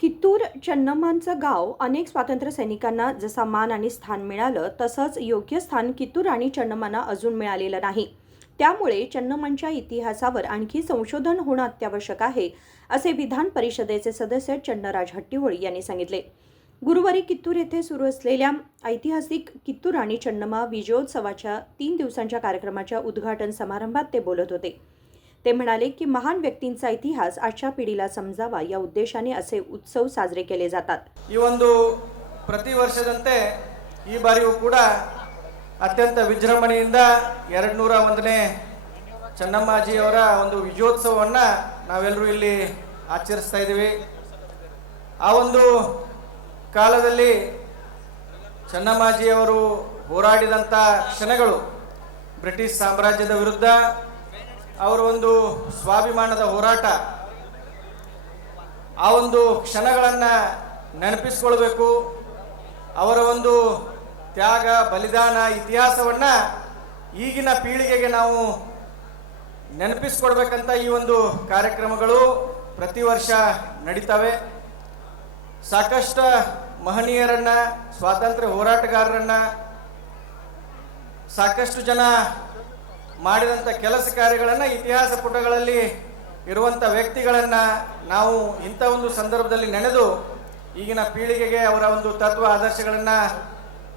कित्तूर चन्नम्मांचं गाव अनेक स्वातंत्र्य सैनिकांना जसा मान आणि स्थान मिळालं तसंच योग्य स्थान कित्तूर आणि चन्नम्मांना अजून मिळालेलं नाही. त्यामुळे चन्नम्मांच्या इतिहासावर आणखी संशोधन होणं अत्यावश्यक आहे, असे विधान परिषदेचे सदस्य चन्नराज हट्टीहोळी यांनी सांगितले. गुरुवारी कित्तूर येथे सुरू असलेल्या ऐतिहासिक कित्तूर आणि चन्नम्मा विजयोत्सवाच्या 3 दिवसांच्या कार्यक्रमाच्या उद्घाटन समारंभात ते बोलत होते. ते म्हणाले की महान व्यक्तींचा इतिहास आजच्या पिढीला समजावा या उद्देशाने असे उत्सव साजरे केले जातात. ಈ ಒಂದು ಪ್ರತಿ ವರ್ಷದಂತೆ ಈ ಬಾರಿಯೂ ಕೂಡ ಅತ್ಯಂತ ವಿಜೃಂಭಣೆಯಿಂದ 201ನೇ ಚನ್ನಮ್ಮಾಜಿಯವರ ಒಂದು ವಿಜಯೋತ್ಸವವನ್ನು ನಾವೆಲ್ಲರೂ ಇಲ್ಲಿ ಆಚರಿಸ್ತಾ ಇದ್ದೀವಿ. ಆ ಒಂದು ಕಾಲದಲ್ಲಿ ಚನ್ನಮ್ಮಾಜಿಯವರು ಹೋರಾಡಿದಂಥ ಕ್ಷಣಗಳು, ಬ್ರಿಟಿಷ್ ಸಾಮ್ರಾಜ್ಯದ ವಿರುದ್ಧ ಅವರ ಒಂದು ಸ್ವಾಭಿಮಾನದ ಹೋರಾಟ, ಆ ಒಂದು ಕ್ಷಣಗಳನ್ನು ನೆನಪಿಸ್ಕೊಳ್ಬೇಕು. ಅವರ ಒಂದು ತ್ಯಾಗ ಬಲಿದಾನ ಇತಿಹಾಸವನ್ನು ಈಗಿನ ಪೀಳಿಗೆಗೆ ನಾವು ನೆನಪಿಸ್ಕೊಡ್ಬೇಕಂತ ಈ ಒಂದು ಕಾರ್ಯಕ್ರಮಗಳು ಪ್ರತಿ ವರ್ಷ ನಡೀತವೆ. ಸಾಕಷ್ಟು ಮಹನೀಯರನ್ನು, ಸ್ವಾತಂತ್ರ್ಯ ಹೋರಾಟಗಾರರನ್ನು, ಸಾಕಷ್ಟು ಜನ ಮಾಡಿದಂಥ ಕೆಲಸ ಕಾರ್ಯಗಳನ್ನು, ಇತಿಹಾಸ ಪುಟಗಳಲ್ಲಿ ಇರುವಂಥ ವ್ಯಕ್ತಿಗಳನ್ನು ನಾವು ಇಂಥ ಒಂದು ಸಂದರ್ಭದಲ್ಲಿ ನೆನೆದು ಈಗಿನ ಪೀಳಿಗೆಗೆ ಅವರ ಒಂದು ತತ್ವ ಆದರ್ಶಗಳನ್ನು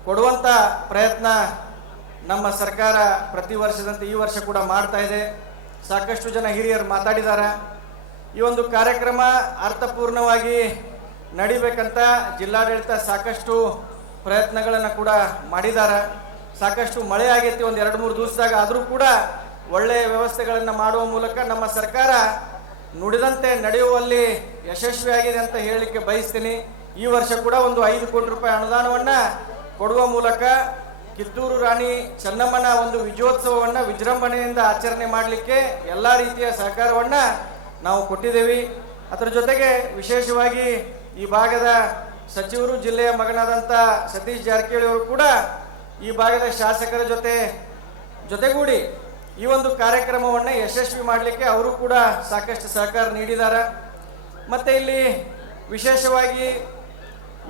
ಕೊಡುವಂಥ ಪ್ರಯತ್ನ ನಮ್ಮ ಸರ್ಕಾರ ಪ್ರತಿ ವರ್ಷದಂತೆ ಈ ವರ್ಷ ಕೂಡ ಮಾಡ್ತಾ ಇದೆ. ಸಾಕಷ್ಟು ಜನ ಹಿರಿಯರು ಮಾತಾಡಿದ್ದಾರೆ. ಈ ಒಂದು ಕಾರ್ಯಕ್ರಮ ಅರ್ಥಪೂರ್ಣವಾಗಿ ನಡಿಬೇಕಂತ ಜಿಲ್ಲಾಡಳಿತ ಸಾಕಷ್ಟು ಪ್ರಯತ್ನಗಳನ್ನು ಕೂಡ ಮಾಡಿದ್ದಾರೆ. ಸಾಕಷ್ಟು ಮಳೆ ಆಗೈತಿ ಒಂದು 2-3 ದಿವಸದಾಗ, ಆದರೂ ಕೂಡ ಒಳ್ಳೆಯ ವ್ಯವಸ್ಥೆಗಳನ್ನು ಮಾಡುವ ಮೂಲಕ ನಮ್ಮ ಸರ್ಕಾರ ನುಡಿದಂತೆ ನಡೆಯುವಲ್ಲಿ ಯಶಸ್ವಿಯಾಗಿದೆ ಅಂತ ಹೇಳಲಿಕ್ಕೆ ಬಯಸ್ತೀನಿ. ಈ ವರ್ಷ ಕೂಡ ಒಂದು 5 ಕೋಟಿ ರೂಪಾಯಿ ಅನುದಾನವನ್ನು ಕೊಡುವ ಮೂಲಕ ಕಿತ್ತೂರು ರಾಣಿ ಚೆನ್ನಮ್ಮನ ಒಂದು ವಿಜಯೋತ್ಸವವನ್ನು ವಿಜೃಂಭಣೆಯಿಂದ ಆಚರಣೆ ಮಾಡಲಿಕ್ಕೆ ಎಲ್ಲ ರೀತಿಯ ಸಹಕಾರವನ್ನು ನಾವು ಕೊಟ್ಟಿದ್ದೇವೆ. ಅದರ ಜೊತೆಗೆ ವಿಶೇಷವಾಗಿ ಈ ಭಾಗದ ಸಚಿವರು, ಜಿಲ್ಲೆಯ ಮಗನಾದಂಥ ಸತೀಶ್ ಜಾರಕಿಹೊಳಿ ಅವರು ಕೂಡ ಈ ಭಾಗದ ಶಾಸಕರ ಜೊತೆಗೂಡಿ ಈ ಒಂದು ಕಾರ್ಯಕ್ರಮವನ್ನು ಯಶಸ್ವಿ ಮಾಡಲಿಕ್ಕೆ ಅವರು ಕೂಡ ಸಾಕಷ್ಟು ಸಹಕಾರ ನೀಡಿದ್ದಾರೆ. ಮತ್ತು ಇಲ್ಲಿ ವಿಶೇಷವಾಗಿ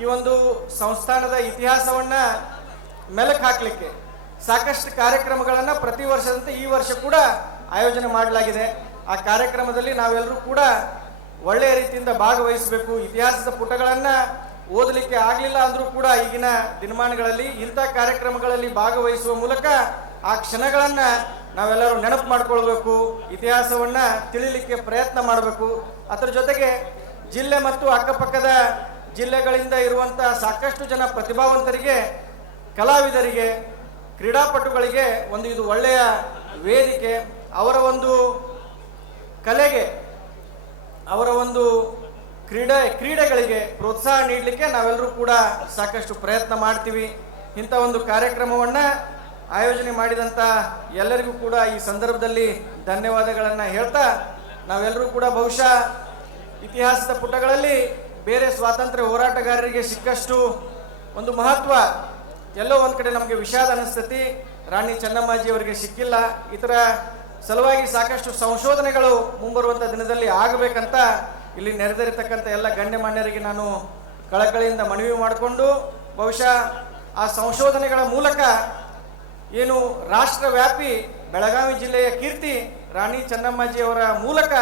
ಈ ಒಂದು ಸಂಸ್ಥಾನದ ಇತಿಹಾಸವನ್ನು ಮೆಲುಕು ಹಾಕಲಿಕ್ಕೆ ಸಾಕಷ್ಟು ಕಾರ್ಯಕ್ರಮಗಳನ್ನು ಪ್ರತಿ ವರ್ಷದಂತೆ ಈ ವರ್ಷ ಕೂಡ ಆಯೋಜನೆ ಮಾಡಲಾಗಿದೆ. ಆ ಕಾರ್ಯಕ್ರಮದಲ್ಲಿ ನಾವೆಲ್ಲರೂ ಕೂಡ ಒಳ್ಳೆಯ ರೀತಿಯಿಂದ ಭಾಗವಹಿಸಬೇಕು. ಇತಿಹಾಸದ ಪುಟಗಳನ್ನು ಓದಲಿಕ್ಕೆ ಆಗಲಿಲ್ಲ ಅಂದರೂ ಕೂಡ ಈಗಿನ ದಿನಮಾನಗಳಲ್ಲಿ ಇಂಥ ಕಾರ್ಯಕ್ರಮಗಳಲ್ಲಿ ಭಾಗವಹಿಸುವ ಮೂಲಕ ಆ ಕ್ಷಣಗಳನ್ನು ನಾವೆಲ್ಲರೂ ನೆನಪು ಮಾಡಿಕೊಳ್ಬೇಕು, ಇತಿಹಾಸವನ್ನು ತಿಳಿಲಿಕ್ಕೆ ಪ್ರಯತ್ನ ಮಾಡಬೇಕು. ಅದರ ಜೊತೆಗೆ ಜಿಲ್ಲೆ ಮತ್ತು ಅಕ್ಕಪಕ್ಕದ ಜಿಲ್ಲೆಗಳಿಂದ ಇರುವಂಥ ಸಾಕಷ್ಟು ಜನ ಪ್ರತಿಭಾವಂತರಿಗೆ, ಕಲಾವಿದರಿಗೆ, ಕ್ರೀಡಾಪಟುಗಳಿಗೆ ಒಂದು ಇದು ಒಳ್ಳೆಯ ವೇದಿಕೆ. ಅವರ ಒಂದು ಕಲೆಗೆ, ಅವರ ಒಂದು ಕ್ರೀಡೆಗಳಿಗೆ ಪ್ರೋತ್ಸಾಹ ನೀಡಲಿಕ್ಕೆ ನಾವೆಲ್ಲರೂ ಕೂಡ ಸಾಕಷ್ಟು ಪ್ರಯತ್ನ ಮಾಡ್ತೀವಿ. ಇಂಥ ಒಂದು ಕಾರ್ಯಕ್ರಮವನ್ನು ಆಯೋಜನೆ ಮಾಡಿದಂಥ ಎಲ್ಲರಿಗೂ ಕೂಡ ಈ ಸಂದರ್ಭದಲ್ಲಿ ಧನ್ಯವಾದಗಳನ್ನು ಹೇಳ್ತಾ, ನಾವೆಲ್ಲರೂ ಕೂಡ ಬಹುಶಃ ಇತಿಹಾಸದ ಪುಟಗಳಲ್ಲಿ ಬೇರೆ ಸ್ವಾತಂತ್ರ್ಯ ಹೋರಾಟಗಾರರಿಗೆ ಸಿಕ್ಕಷ್ಟು ಒಂದು ಮಹತ್ವ ಎಲ್ಲೋ ಒಂದು ಕಡೆ ನಮಗೆ ವಿಷಾದ ಅನಿಸ್ತತಿ, ರಾಣಿ ಚೆನ್ನಮ್ಮಾಜಿಯವರಿಗೆ ಸಿಕ್ಕಿಲ್ಲ. ಇದರ ಸಲುವಾಗಿ ಸಾಕಷ್ಟು ಸಂಶೋಧನೆಗಳು ಮುಂಬರುವಂಥ ದಿನದಲ್ಲಿ ಆಗಬೇಕಂತ ಇಲ್ಲಿ ನೆರೆದಿರತಕ್ಕಂಥ ಎಲ್ಲ ಗಣ್ಯಮಾನ್ಯರಿಗೆ ನಾನು ಕಳಕಳಿಯಿಂದ ಮನವಿ ಮಾಡಿಕೊಂಡು, ಬಹುಶಃ ಆ ಸಂಶೋಧನೆಗಳ ಮೂಲಕ ಏನು ರಾಷ್ಟ್ರವ್ಯಾಪಿ ಬೆಳಗಾವಿ ಜಿಲ್ಲೆಯ ಕೀರ್ತಿ ರಾಣಿ ಚೆನ್ನಮ್ಮಾಜಿಯವರ ಮೂಲಕ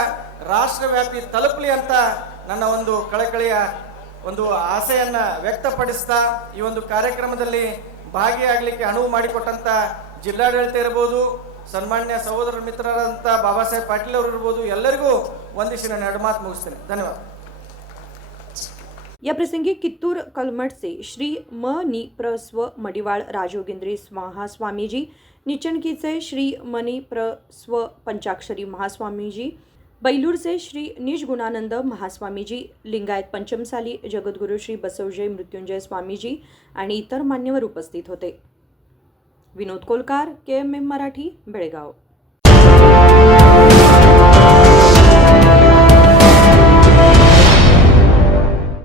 ರಾಷ್ಟ್ರವ್ಯಾಪಿ ತಲುಪಲಿ ಅಂತ ನನ್ನ ಒಂದು ಕಳಕಳಿಯ ಒಂದು ಆಸೆಯನ್ನು ವ್ಯಕ್ತಪಡಿಸ್ತಾ, ಈ ಒಂದು ಕಾರ್ಯಕ್ರಮದಲ್ಲಿ ಭಾಗಿಯಾಗಲಿಕ್ಕೆ ಅನುವು ಮಾಡಿಕೊಟ್ಟಂಥ ಜಿಲ್ಲಾಡಳಿತ ಇರ್ಬೋದು, ಸನ್ಮಾನ್ಯ ಸಹೋದರ ಮಿತ್ರರಾದಂಥ ಬಾಬಾ ಸಾಹೇಬ್ ಪಾಟೀಲ್ ಅವರು ಇರ್ಬೋದು, ಎಲ್ಲರಿಗೂ ವಂದಿಸಿ ನಾನು 2 ಮಾತು ಮುಗಿಸ್ತೇನೆ. ಧನ್ಯವಾದ. या प्रसंगी कित्तूर कलमठचे श्री म नि प्र स्व मडिवाळ राजयोगेंद्री महास्वामीजी, निचणकीचे श्री मनी प्र स्व पंचाक्षरी महास्वामीजी, बैलूरचे श्री निजगुणानंद महास्वामीजी, लिंगायत पंचमसाली जगद्गुरू श्री बसवजय मृत्युंजय स्वामीजी आणि इतर मान्यवर उपस्थित होते. विनोद कोलकार, KMM मराठी, बेळगाव.